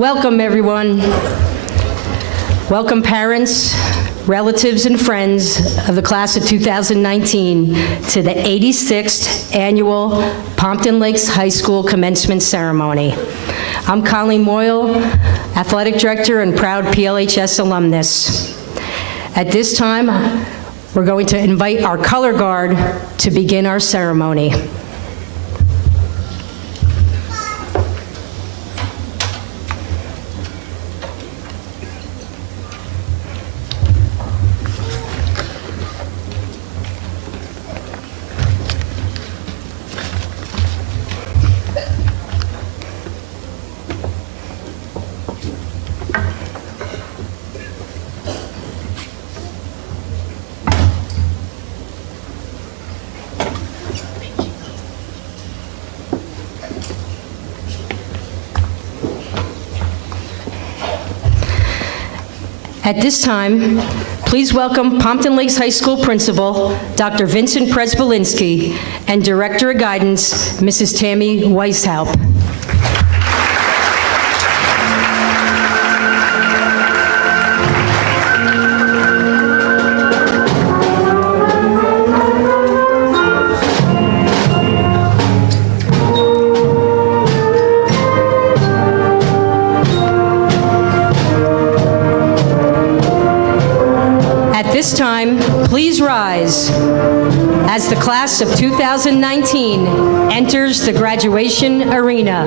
Welcome, everyone. Welcome, parents, relatives, and friends of the class of 2019 to the 86th Annual Pompton Lakes High School Commencement Ceremony. I'm Colleen Moyle, Athletic Director and proud PLHS alumnus. At this time, we're going to invite our color guard to begin our ceremony. At this time, please welcome Pompton Lakes High School Principal, Dr. Vincent Presbolinski, and Director of Guidance, Mrs. Tammy Weishaupt. This time, please rise as the class of 2019 enters the graduation arena.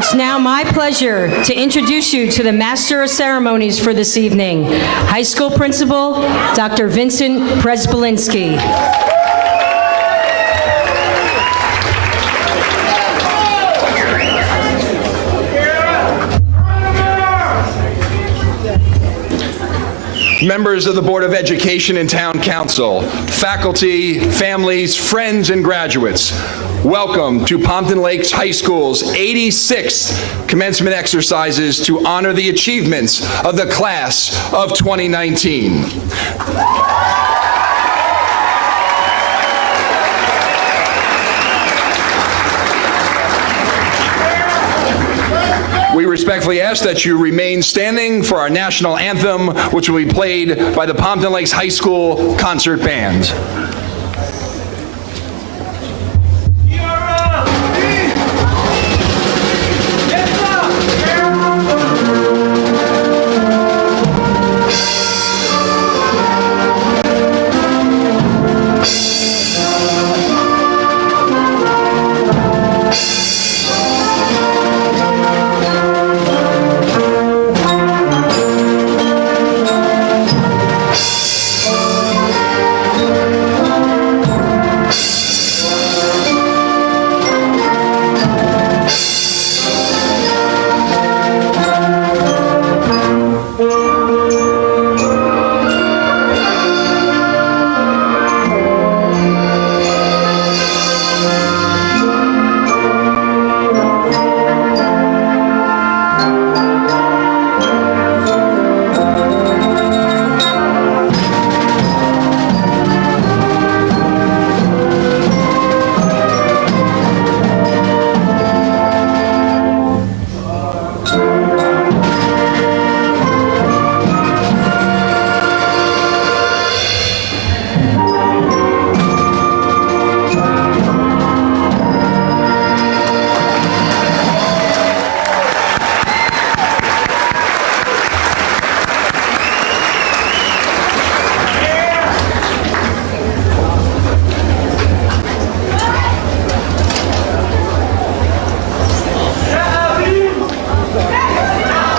It's now my pleasure to introduce you to the Master of Ceremonies for this evening, High School Principal, Dr. Vincent Prespolinski. Members of the Board of Education and Town Council, faculty, families, friends, and graduates, welcome to Pompton Lakes High School's 86th commencement exercises to honor the achievements of the class of 2019. We respectfully ask that you remain standing for our national anthem, which will be played by the Pompton Lakes High School Concert Band.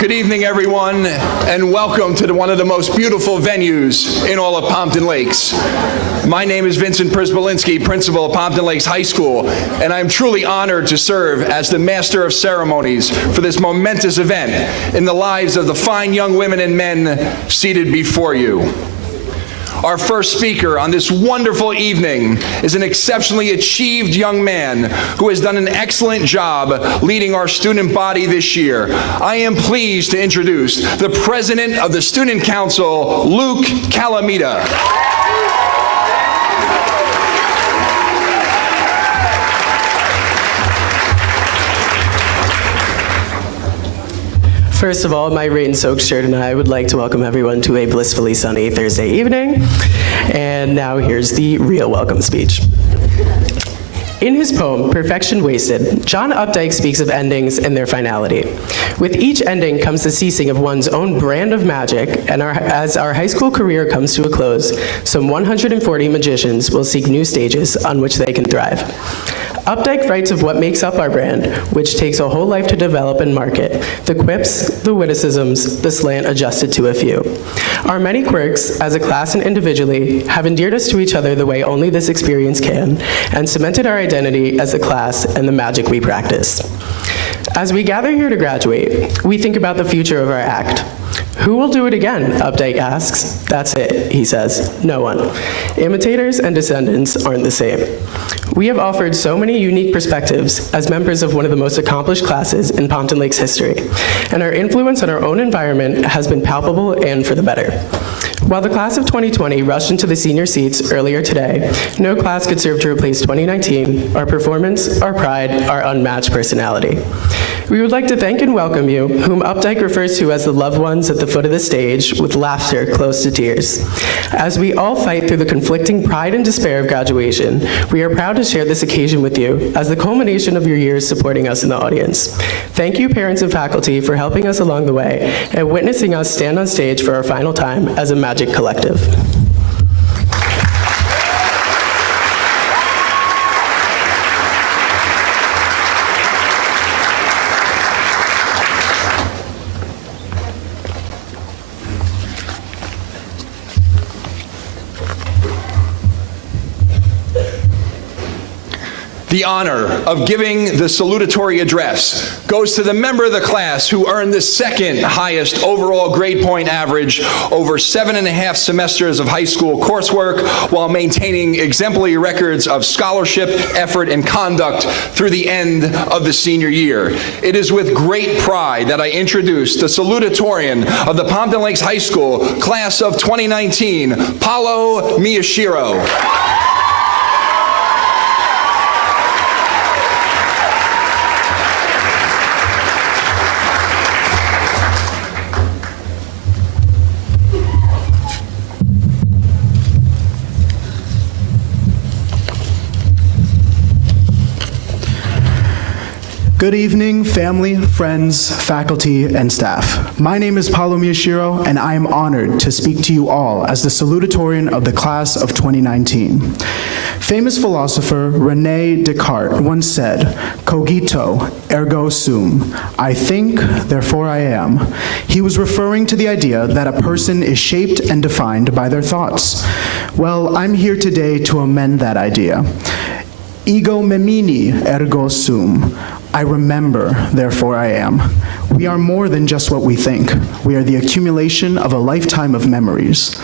Good evening, everyone, and welcome to one of the most beautiful venues in all of Pompton Lakes. My name is Vincent Prespolinski, principal of Pompton Lakes High School, and I'm truly honored to serve as the Master of Ceremonies for this momentous event in the lives of the fine young women and men seated before you. Our first speaker on this wonderful evening is an exceptionally achieved young man who has done an excellent job leading our student body this year. I am pleased to introduce the President of the Student Council, Luke Calamita. First of all, my rain-soaked shirt and I would like to welcome everyone to a blissfully sunny Thursday evening. And now here's the real welcome speech. In his poem, Perfection Wasted, John Updike speaks of endings and their finality. With each ending comes the ceasing of one's own brand of magic, and as our high school career comes to a close, some 140 magicians will seek new stages on which they can thrive. Updike writes of what makes up our brand, which takes a whole life to develop and market, the quips, the witticisms, the slant adjusted to a few. Our many quirks, as a class and individually, have endeared us to each other the way only this experience can, and cemented our identity as a class and the magic we practice. As we gather here to graduate, we think about the future of our act. Who will do it again, Updike asks. That's it, he says, no one. Imitators and descendants aren't the same. We have offered so many unique perspectives as members of one of the most accomplished classes in Pompton Lakes history, and our influence on our own environment has been palpable and for the better. While the class of 2020 rushed into the senior seats earlier today, no class could serve to replace 2019, our performance, our pride, our unmatched personality. We would like to thank and welcome you, whom Updike refers to as the loved ones at the foot of the stage, with laughter close to tears. As we all fight through the conflicting pride and despair of graduation, we are proud to share this occasion with you as the culmination of your years supporting us in the audience. Thank you, parents and faculty, for helping us along the way and witnessing us stand on stage for our final time as a Magic Collective. The honor of giving the salutatory address goes to the member of the class who earned the second highest overall grade point average over 7.5 semesters of high school coursework while maintaining exemplary records of scholarship, effort, and conduct through the end of the senior year. It is with great pride that I introduce the salutatorian of the Pompton Lakes High School, class of 2019, Paulo Miyashiro. Good evening, family, friends, faculty, and staff. My name is Paulo Miyashiro, and I am honored to speak to you all as the salutatorian of the class of 2019. Famous philosopher René Descartes once said, "Cogito, ergo sum," I think, therefore I am. He was referring to the idea that a person is shaped and defined by their thoughts. Well, I'm here today to amend that idea. Ego memini, ergo sum. I remember, therefore I am. We are more than just what we think. We are the accumulation of a lifetime of memories.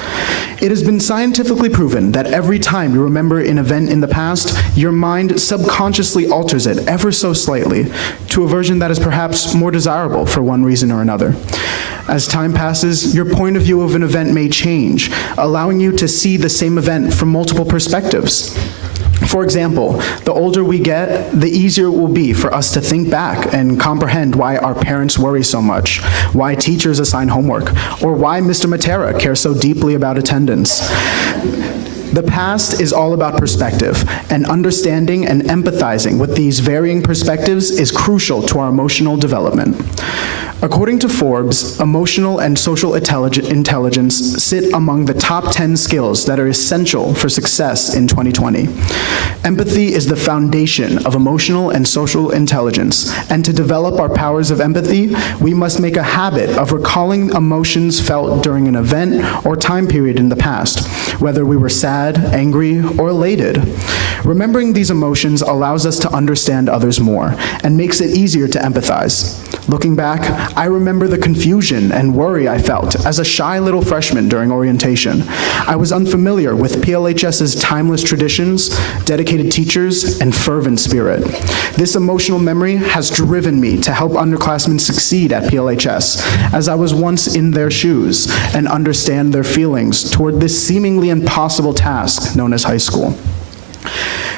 It has been scientifically proven that every time you remember an event in the past, your mind subconsciously alters it ever so slightly to a version that is perhaps more desirable for one reason or another. As time passes, your point of view of an event may change, allowing you to see the same event from multiple perspectives. For example, the older we get, the easier it will be for us to think back and comprehend why our parents worry so much, why teachers assign homework, or why Mr. Matera cares so deeply about attendance. The past is all about perspective, and understanding and empathizing with these varying perspectives is crucial to our emotional development. According to Forbes, emotional and social intelligence sit among the top 10 skills that are essential for success in 2020. Empathy is the foundation of emotional and social intelligence, and to develop our powers of empathy, we must make a habit of recalling emotions felt during an event or time period in the past, whether we were sad, angry, or elated. Remembering these emotions allows us to understand others more and makes it easier to empathize. Looking back, I remember the confusion and worry I felt as a shy little freshman during orientation. I was unfamiliar with PLHS's timeless traditions, dedicated teachers, and fervent spirit. This emotional memory has driven me to help underclassmen succeed at PLHS, as I was once in their shoes and understand their feelings toward this seemingly impossible task known as high school.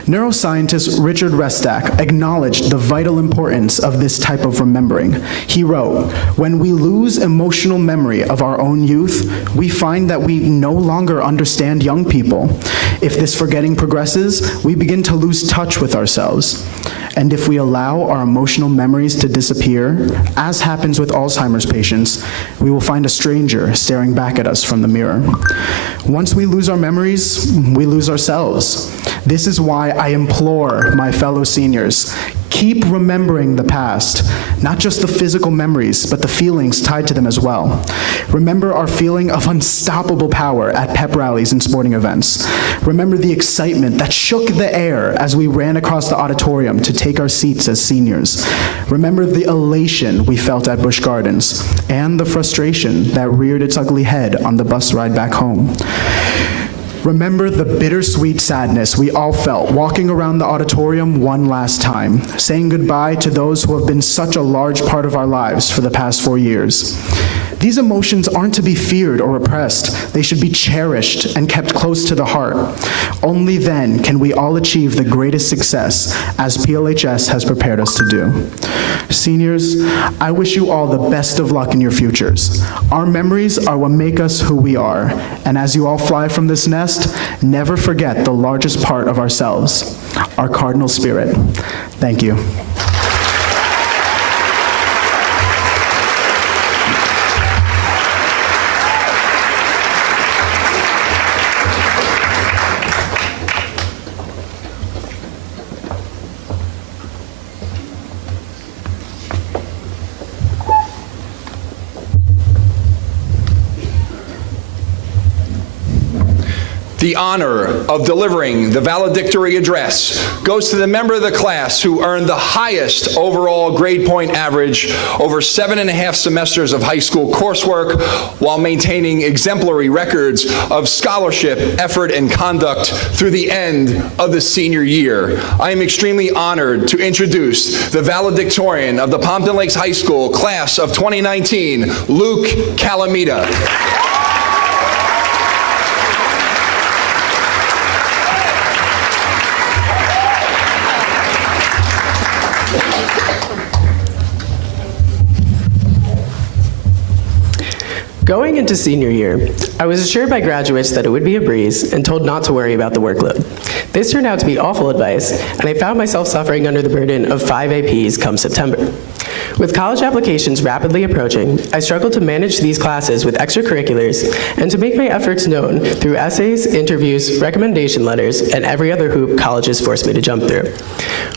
Neuroscientist Richard Restak acknowledged the vital importance of this type of remembering. He wrote, "When we lose emotional memory of our own youth, we find that we no longer understand young people. If this forgetting progresses, we begin to lose touch with ourselves. And if we allow our emotional memories to disappear, as happens with Alzheimer's patients, we will find a stranger staring back at us from the mirror. Once we lose our memories, we lose ourselves. This is why I implore my fellow seniors, keep remembering the past, not just the physical memories, but the feelings tied to them as well. Remember our feeling of unstoppable power at pep rallies and sporting events. Remember the excitement that shook the air as we ran across the auditorium to take our seats as seniors. Remember the elation we felt at Busch Gardens and the frustration that reared its ugly head on the bus ride back home. Remember the bittersweet sadness we all felt walking around the auditorium one last time, saying goodbye to those who have been such a large part of our lives for the past 4 years. These emotions aren't to be feared or repressed. They should be cherished and kept close to the heart. Only then can we all achieve the greatest success as PLHS has prepared us to do. Seniors, I wish you all the best of luck in your futures. Our memories are what make us who we are, and as you all fly from this nest, never forget the largest part of ourselves, our cardinal spirit. Thank you. The The honor of delivering the valedictory address goes to the member of the class who earned the highest overall grade point average over 7.5 semesters of high school coursework while maintaining exemplary records of scholarship, effort, and conduct through the end of the senior year. I am extremely honored to introduce the valedictorian of the Pompton Lakes High School class of 2019, Luke Calamita. Going into senior year, I was assured by graduates that it would be a breeze and told not to worry about the workload. This turned out to be awful advice, and I found myself suffering under the burden of 5 APs come September. With college applications rapidly approaching, I struggled to manage these classes with extracurriculars and to make my efforts known through essays, interviews, recommendation letters, and every other hoop colleges forced me to jump through.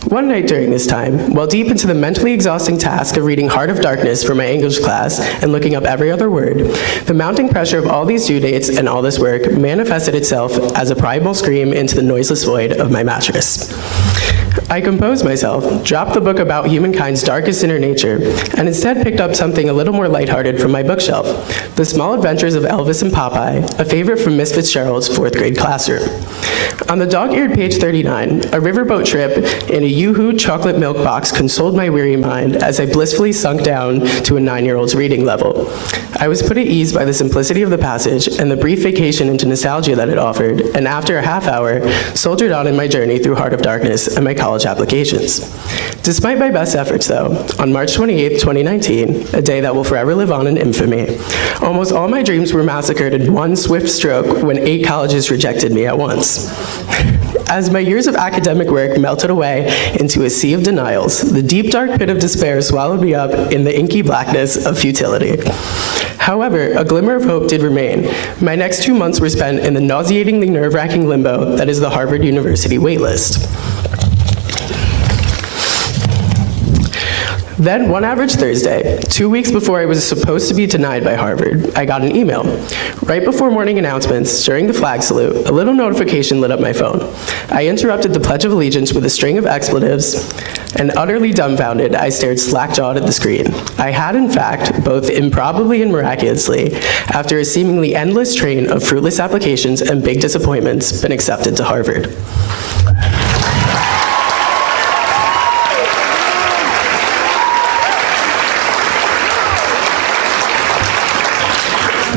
One night during this time, while deep into the mentally exhausting task of reading Heart of Darkness for my English class and looking up every other word, the mounting pressure of all these due dates and all this work manifested itself as a primal scream into the noiseless void of my mattress. I composed myself, dropped the book about humankind's darkest inner nature, and instead picked up something a little more lighthearted from my bookshelf, The Small Adventures of Elvis and Popeye, a favorite from Miss Fitzgerald's 4th grade classroom. On the dog-eared page 39, a riverboat trip in a Yoo-Hoo chocolate milk box consoled my weary mind as I blissfully sunk down to a 9-year-old's reading level. I was put at ease by the simplicity of the passage and the brief vacation into nostalgia that it offered, and after a half hour, soldiered on in my journey through Heart of Darkness and my college applications. Despite my best efforts, though, on March 28, 2019, a day that will forever live on in infamy, almost all my dreams were massacred in one swift stroke when 8 colleges rejected me at once. As my years of academic work melted away into a sea of denials, the deep dark pit of despair swallowed me up in the inky blackness of futility. However, a glimmer of hope did remain. My next 2 months were spent in the nauseatingly nerve-wracking limbo that is the Harvard University waitlist. Then, one average Thursday, 2 weeks before I was supposed to be denied by Harvard, I got an email. Right before morning announcements, during the flag salute, a little notification lit up my phone. I interrupted the Pledge of Allegiance with a string of expletives, and utterly dumbfounded, I stared slack-jawed at the screen. I had, in fact, both improbably and miraculously, after a seemingly endless train of fruitless applications and big disappointments, been accepted to Harvard.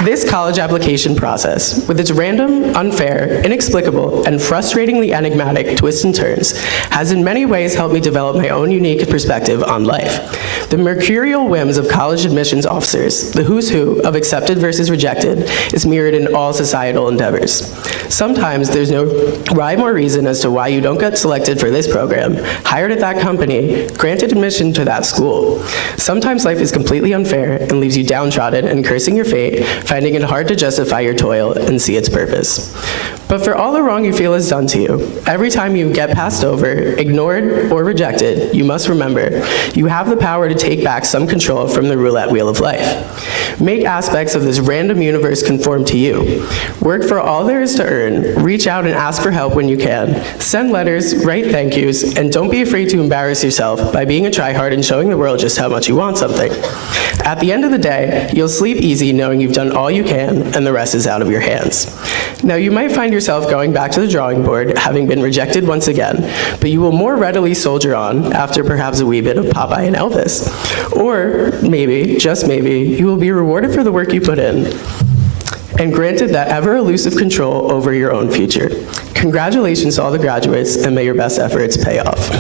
This college application process, with its random, unfair, inexplicable, and frustratingly enigmatic twists and turns, has in many ways helped me develop my own unique perspective on life. The mercurial whims of college admissions officers, the who's who of accepted versus rejected, is mirrored in all societal endeavors. Sometimes there's no rhyme or reason as to why you don't get selected for this program, hired at that company, granted admission to that school. Sometimes life is completely unfair and leaves you downtrodden and cursing your fate, finding it hard to justify your toil and see its purpose. But for all the wrong you feel is done to you, every time you get passed over, ignored, or rejected, you must remember, you have the power to take back some control from the roulette wheel of life. Make aspects of this random universe conform to you. Work for all there is to earn, reach out and ask for help when you can, send letters, write thank yous, and don't be afraid to embarrass yourself by being a tryhard and showing the world just how much you want something. At the end of the day, you'll sleep easy knowing you've done all you can and the rest is out of your hands. Now, you might find yourself going back to the drawing board, having been rejected once again, but you will more readily soldier on after perhaps a wee bit of Popeye and Elvis. Or maybe, just maybe, you will be rewarded for the work you put in and granted that ever-elusive control over your own future. Congratulations to all the graduates, and may your best efforts pay off.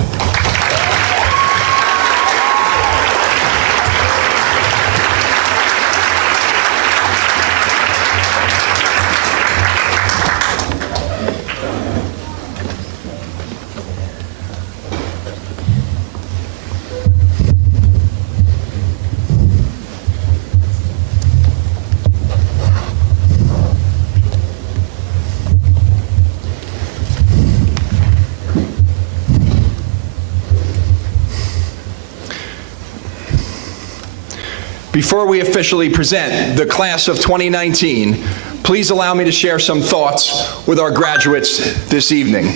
Before we officially present the class of 2019, please allow me to share some thoughts with our graduates this evening.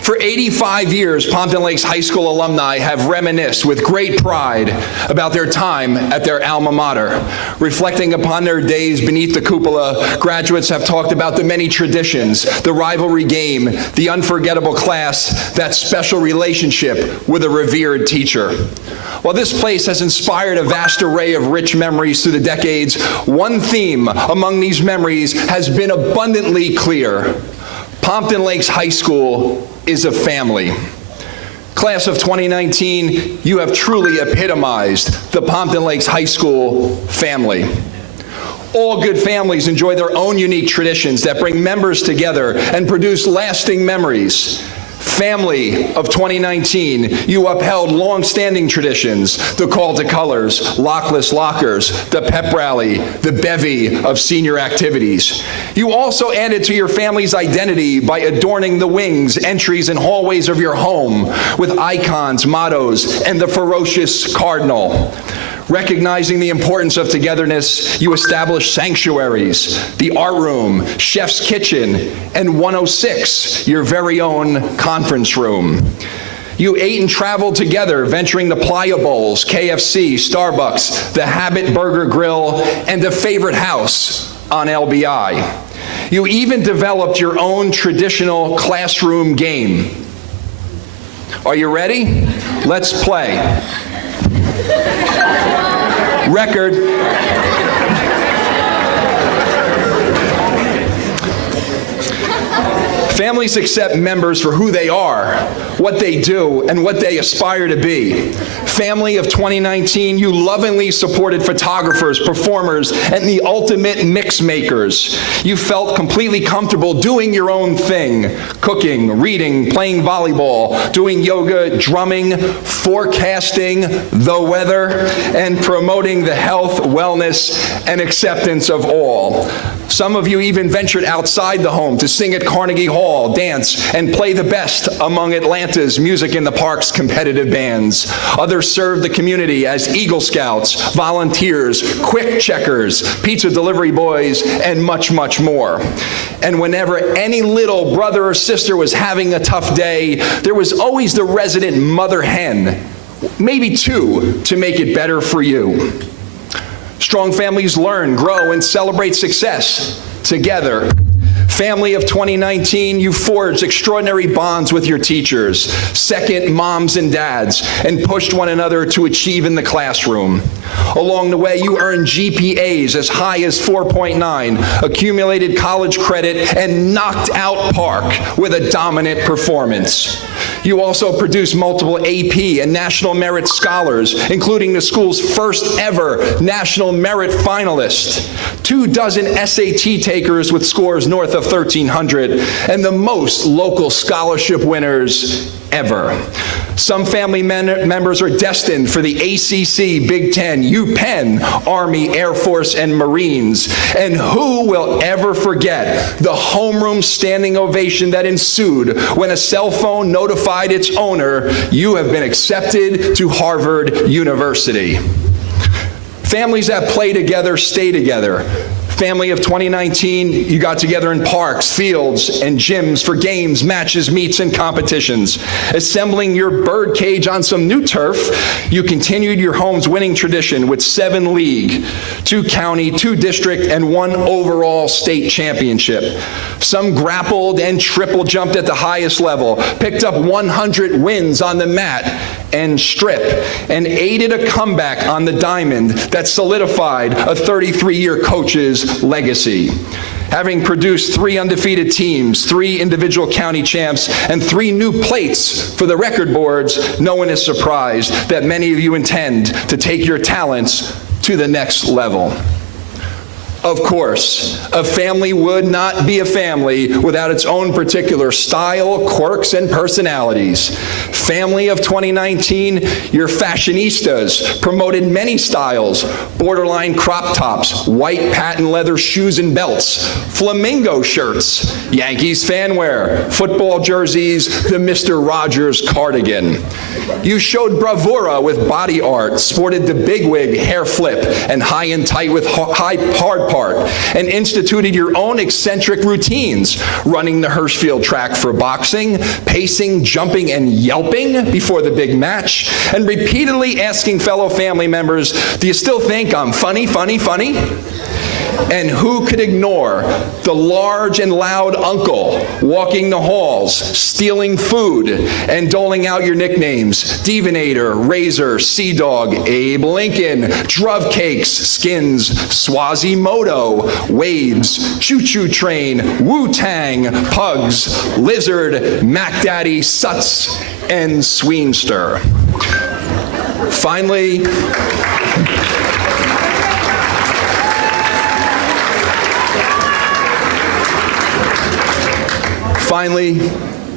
For 85 years, Pompton Lakes High School alumni have reminisced with great pride about their time at their alma mater. Reflecting upon their days beneath the cupola, graduates have talked about the many traditions, the rivalry game, the unforgettable class, that special relationship with a revered teacher. While this place has inspired a vast array of rich memories through the decades, one theme among these memories has been abundantly clear. Pompton Lakes High School is a family. Class of 2019, you have truly epitomized the Pompton Lakes High School family. All good families enjoy their own unique traditions that bring members together and produce lasting memories. Family of 2019, you upheld long-standing traditions, the call to colors, lockless lockers, the pep rally, the bevy of senior activities. You also added to your family's identity by adorning the wings, entries, and hallways of your home with icons, mottos, and the ferocious cardinal. Recognizing the importance of togetherness, you established sanctuaries, the art room, chef's kitchen, and 106, your very own conference room. You ate and traveled together, venturing to Playa Bowls, KFC, Starbucks, the Habit Burger Grill, and a favorite house on LBI. You even developed your own traditional classroom game. Are you ready? Let's play. Record. Families accept members for who they are, what they do, and what they aspire to be. Family of 2019, you lovingly supported photographers, performers, and the ultimate mix makers. You felt completely comfortable doing your own thing, cooking, reading, playing volleyball, doing yoga, drumming, forecasting the weather, and promoting the health, wellness, and acceptance of all. Some of you even ventured outside the home to sing at Carnegie Hall, dance, and play the best among Atlanta's Music in the Park's competitive bands. Others served the community as Eagle Scouts, volunteers, quick checkers, pizza delivery boys, and much, much more. And whenever any little brother or sister was having a tough day, there was always the resident mother hen, maybe two, to make it better for you. Strong families learn, grow, and celebrate success together. Family of 2019, you forged extraordinary bonds with your teachers, second moms and dads, and pushed one another to achieve in the classroom. Along the way, you earned GPAs as high as 4.9, accumulated college credit, and knocked out Park with a dominant performance. You also produced multiple AP and National Merit Scholars, including the school's first ever National Merit finalist, 24 SAT takers with scores north of 1,300, and the most local scholarship winners ever. Some family members are destined for the ACC, Big Ten, UPenn, Army, Air Force, and Marines. And who will ever forget the homeroom standing ovation that ensued when a cell phone notified its owner, you have been accepted to Harvard University. Families that play together stay together. Family of 2019, you got together in parks, fields, and gyms for games, matches, meets, and competitions. Assembling your bird cage on some new turf, you continued your home's winning tradition with 7 league, 2 county, 2 district, and 1 overall state championship. Some grappled and triple jumped at the highest level, picked up 100 wins on the mat and strip, and aided a comeback on the diamond that solidified a 33-year coach's legacy. Having produced 3 undefeated teams, 3 individual county champs, and 3 new plates for the record boards, no one is surprised that many of you intend to take your talents to the next level. Of course, a family would not be a family without its own particular style, quirks, and personalities. Family of 2019, your fashionistas promoted many styles: borderline crop tops, white patent leather shoes and belts, flamingo shirts, Yankees fanwear, football jerseys, the Mr. Rogers cardigan. You showed bravura with body art, sported the big wig hair flip, and high and tight with hard apart and instituted your own eccentric routines, running the Hirschfield track for boxing, pacing, jumping, and yelping before the big match, and repeatedly asking fellow family members, "Do you still think I'm funny, funny, funny?" And who could ignore the large and loud uncle walking the halls, stealing food, and doling out your nicknames: Devonator, Razor, Sea Dog, Abe Lincoln, Druv Cakes, Skins, Swazimoto, Waves, Choo Choo Train, Wu-Tang, Pugs, Lizard, Mac Daddy, Suts, and Sweenster. Finally,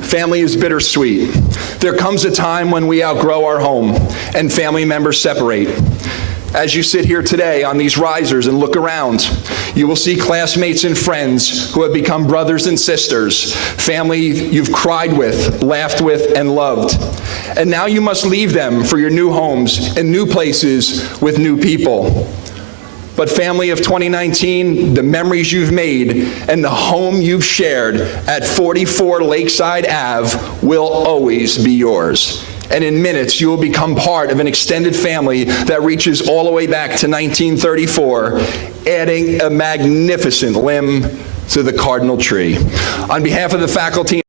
family is bittersweet. There comes a time when we outgrow our home and family members separate. As you sit here today on these risers and look around, you will see classmates and friends who have become brothers and sisters, family you've cried with, laughed with, and loved. And now you must leave them for your new homes and new places with new people. But family of 2019, the memories you've made and the home you've shared at 44 Lakeside Ave will always be yours. And in minutes, you will become part of an extended family that reaches all the way back to 1934, adding a magnificent limb to the cardinal tree. On behalf of the faculty